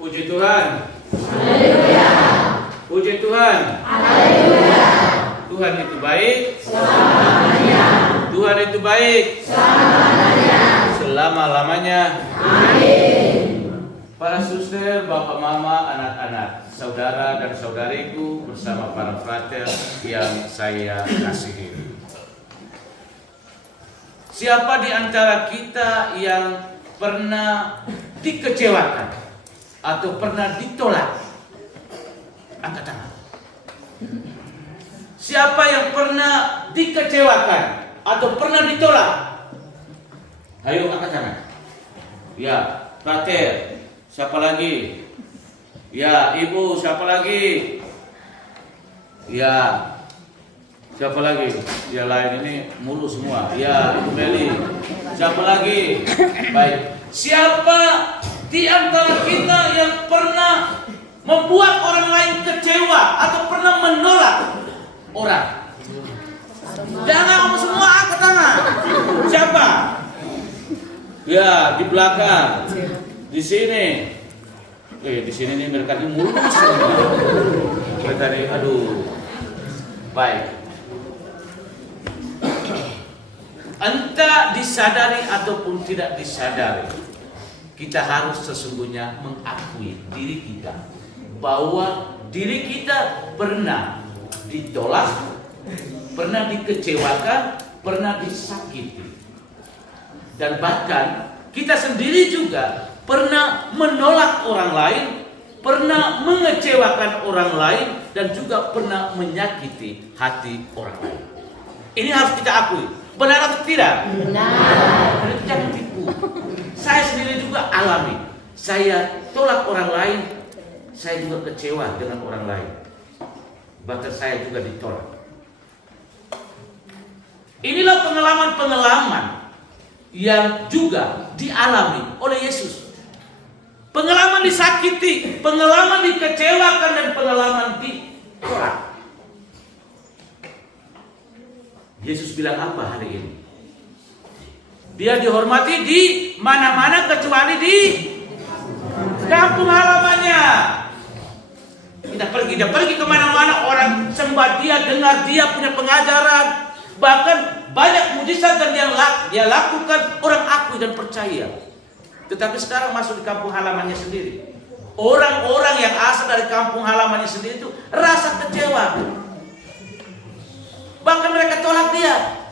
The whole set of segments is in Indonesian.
Puji Tuhan. Haleluya. Puji Tuhan. Haleluya. Tuhan itu baik. Selamanya. Tuhan itu baik. Selamanya. Selama-lamanya. Amin. Para suster, bapak, mama, anak-anak, saudara dan saudariku bersama para frater yang saya kasihi. Siapa di antara kita yang pernah dikecewakan atau pernah ditolak? Angkat tangan. Siapa yang pernah dikecewakan atau pernah ditolak? Ayo angkat tangan. Ya, frater. Siapa lagi? Ya, ibu. Siapa lagi? Ya. Siapa lagi? Ya lain ini mulu semua. Ya, Ibu Meli. Siapa lagi? Baik. Siapa di antara kita yang pernah membuat orang lain kecewa atau pernah menolak orang? Jangan kamu semua angkat tangan. Siapa? Ya, di belakang. Di sini. Di sini nih mereka ini mulus semua. Mereka nih, aduh. Baik. Entah disadari ataupun tidak disadari, kita harus sesungguhnya mengakui diri kita bahwa diri kita pernah ditolak, pernah dikecewakan, pernah disakiti. Dan bahkan kita sendiri juga pernah menolak orang lain, pernah mengecewakan orang lain, dan juga pernah menyakiti hati orang lain. Ini harus kita akui. Benar atau tidak? Benar. Jangan tipu. Saya sendiri juga alami. Saya tolak orang lain, saya juga kecewa dengan orang lain. Bahkan saya juga ditolak. Inilah pengalaman-pengalaman yang juga dialami oleh Yesus. Pengalaman disakiti, pengalaman dikecewakan, dan pengalaman ditolak. Yesus bilang apa hari ini? Dia dihormati di mana-mana kecuali di kampung halamannya. Kita pergi kemana-mana, orang sembah dia, dengar dia punya pengajaran. Bahkan banyak mujizat dan dia lakukan, orang akui dan percaya. Tetapi sekarang masuk di kampung halamannya sendiri. Orang-orang yang asal dari kampung halamannya sendiri itu rasa kecewa. Bahkan mereka tolak dia.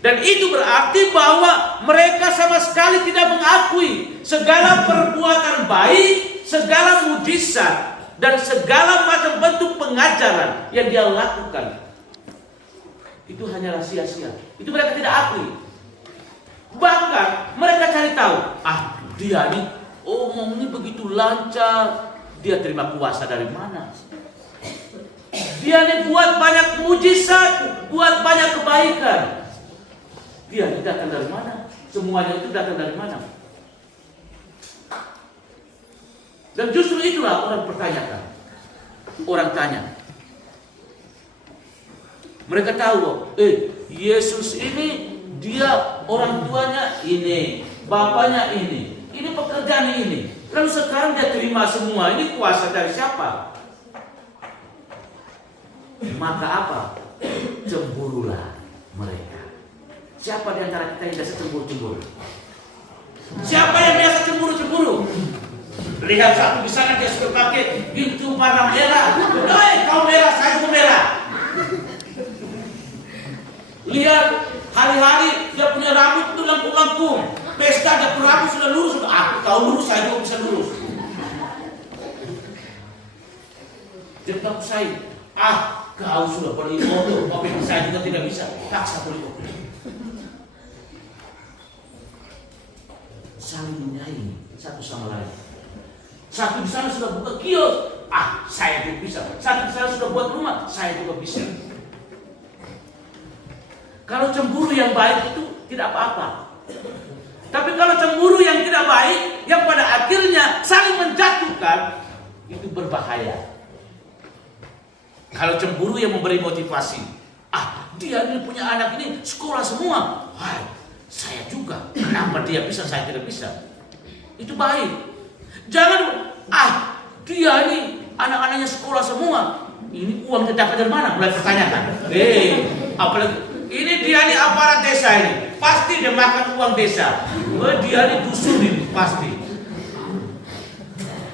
Dan itu berarti bahwa mereka sama sekali tidak mengakui segala perbuatan baik, segala mujizat, dan segala macam bentuk pengajaran yang dia lakukan. Itu hanyalah sia-sia. Itu mereka tidak akui. Bahkan mereka cari tahu, dia nih, ngomongnya begitu lancar, dia terima kuasa dari mana? Dia nih buat banyak mujizat, buat banyak kebaikan. Dia nih datang dari mana? Semuanya itu datang dari mana? Dan justru itulah orang pertanyakan. Orang tanya. Mereka tahu, Yesus ini dia orang tuanya ini, bapaknya ini pekerjaan ini. Lalu sekarang dia terima semua ini kuasa dari siapa? Maka apa? Cemburulah mereka. Siapa di antara kita yang biasa cemburu-cemburu? Siapa yang biasa cemburu-cemburu? Lihat satu di sana dia sudah pakai baju warna merah. Kau merah, saya juga merah. Lihat hari-hari dia punya rambut itu lengkung-lengkung. Pesta dia punya rambut sudah lurus. Kau lurus, saya juga bisa lurus. Jangan saya. Kau sudah beli motor, tapi saya juga tidak bisa. Paksa beli motor. Saling menyaingi satu sama lain. Satu di sana sudah buka kios, saya juga bisa. Satu di sana sudah buat rumah, saya juga bisa. Kalau cemburu yang baik itu tidak apa-apa. Tapi kalau cemburu yang tidak baik, yang pada akhirnya saling menjatuhkan, itu berbahaya. Kalau cemburu yang memberi motivasi, dia ini punya anak ini sekolah semua, saya juga. Kenapa dia bisa, saya tidak bisa? Itu baik. Jangan dia ini anak-anaknya sekolah semua. Ini uang didapat dari mana? Mulai pertanyakan. Apalagi ini dia ini aparat desa ini. Pasti dia makan uang desa. Dia ini dusun ini pasti.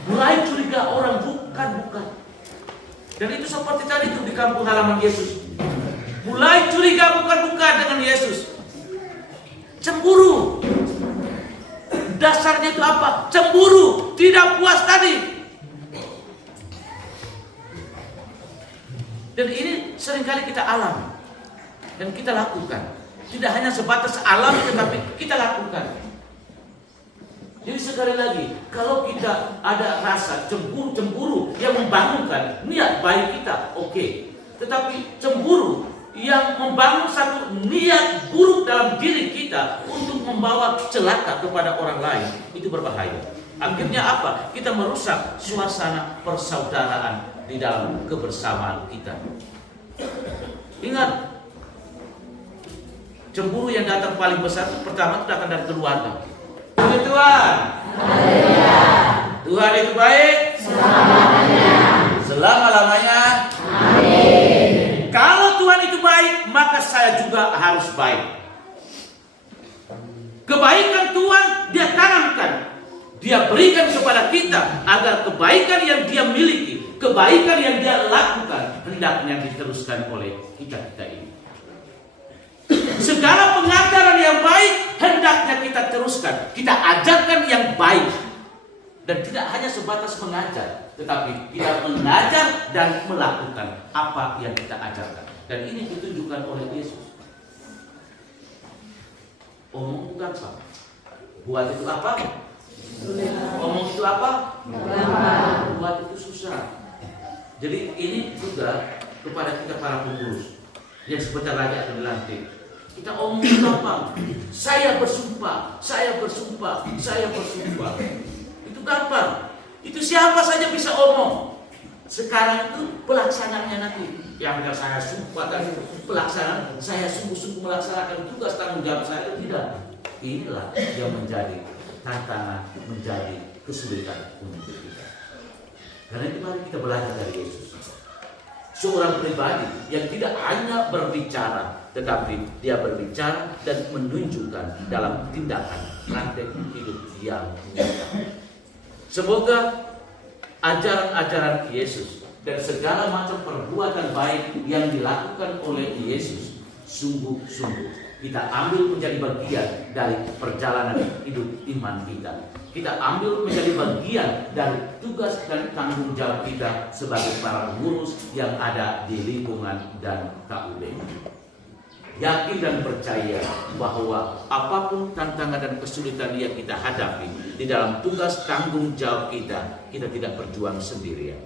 Mulai curiga orang, bukan. Dan itu seperti tadi itu di kampung halaman Yesus. Mulai curiga bukan dengan Yesus. Cemburu. Dasarnya itu apa? Cemburu, tidak puas tadi. Dan ini seringkali kita alami dan kita lakukan. Tidak hanya sebatas alami, tetapi kita lakukan. Jadi sekali lagi, kalau kita ada rasa cemburu yang membangunkan niat baik kita, oke. Tetapi cemburu yang membangun satu niat buruk dalam diri kita untuk membawa celaka kepada orang lain, itu berbahaya. Akhirnya apa? Kita merusak suasana persaudaraan di dalam kebersamaan kita. Ingat, cemburu yang datang paling besar pertama itu datang dari keluarga. Puji Tuhan. Tuhan itu baik selama-lamanya. Amin. Kalau Tuhan itu baik, maka saya juga harus baik. Kebaikan Tuhan Dia tanamkan, Dia berikan kepada kita agar kebaikan yang Dia miliki, kebaikan yang Dia lakukan, hendaknya diteruskan oleh kita ini. Segala pengajaran yang baik hendaknya kita teruskan, kita ajarkan yang baik. Dan tidak hanya sebatas mengajar, tetapi kita mengajar dan melakukan apa yang kita ajarkan. Dan ini ditunjukkan oleh Yesus. Omong itu gampang, buat itu apa? Omong itu apa? Buat itu susah. Jadi ini juga kepada kita para pengurus yang sebentar lagi akan dilantik. Kita omong itu gampang. Saya bersumpah. Itu gampang. Itu siapa saja bisa omong. Sekarang itu pelaksanaannya nanti. Yang saya sumpah dan pelaksanaan, saya sungguh-sungguh melaksanakan tugas tanggung jawab saya, tidak. Inilah yang menjadi tantangan, menjadi kesulitan untuk kita. Karena itu mari kita belajar dari Yesus. Seorang pribadi yang tidak hanya berbicara, tetapi dia berbicara dan menunjukkan dalam tindakan praktek hidup yang nyata. Semoga ajaran-ajaran Yesus dan segala macam perbuatan baik yang dilakukan oleh Yesus sungguh-sungguh kita ambil menjadi bagian dari perjalanan hidup iman kita. Kita ambil menjadi bagian dari tugas dan tanggung jawab kita sebagai para pengurus yang ada di lingkungan dan KUB. Yakin dan percaya bahwa apapun tantangan dan kesulitan yang kita hadapi di dalam tugas tanggung jawab kita, kita tidak berjuang sendirian.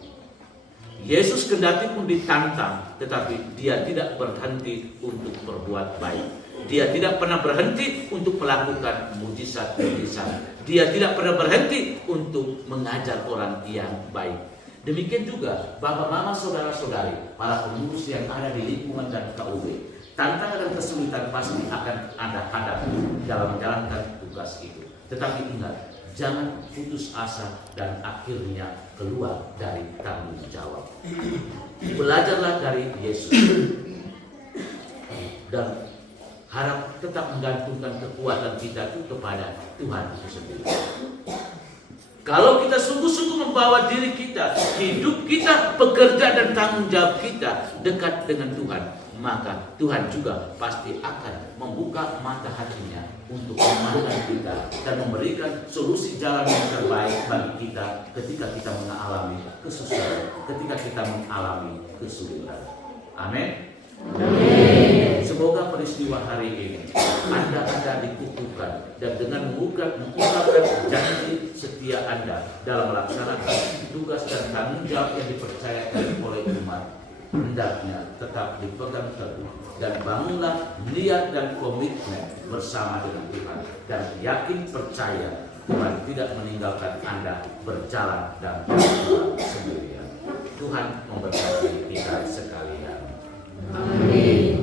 Yesus kendati pun ditantang, tetapi Dia tidak berhenti untuk berbuat baik. Dia tidak pernah berhenti untuk melakukan mujizat-mujizat. Dia tidak pernah berhenti untuk mengajar orang yang baik. Demikian juga Bapak, Mama, Saudara-saudari, para pengurus yang ada di lingkungan dan KUB. Tantangan dan kesulitan pasti akan Anda hadapi dalam menjalankan tugas itu. Tetapi ingat, jangan putus asa dan akhirnya keluar dari tanggung jawab. Belajarlah dari Yesus dan harap tetap menggantungkan kekuatan kita itu kepada Tuhan itu sendiri. Kalau kita sungguh-sungguh membawa diri kita, hidup kita, pekerjaan dan tanggung jawab kita dekat dengan Tuhan, maka Tuhan juga pasti akan membuka mata hatinya untuk memandang kita dan memberikan solusi jalan yang terbaik bagi kita ketika kita mengalami kesusahan, ketika kita mengalami kesulitan. Amin. Amin. Semoga peristiwa hari ini Anda dikukuhkan dan dengan mengungkapkan janji setia Anda dalam melaksanakan tugas dan tanggung jawab yang dipercayakan oleh umat, hendaknya tetap dipegang teguh dan bangunlah niat dan komitmen bersama dengan Tuhan dan yakin percaya Tuhan tidak meninggalkan Anda berjalan dan berjuang sendirian. Tuhan memberkati kita sekalian. Amin.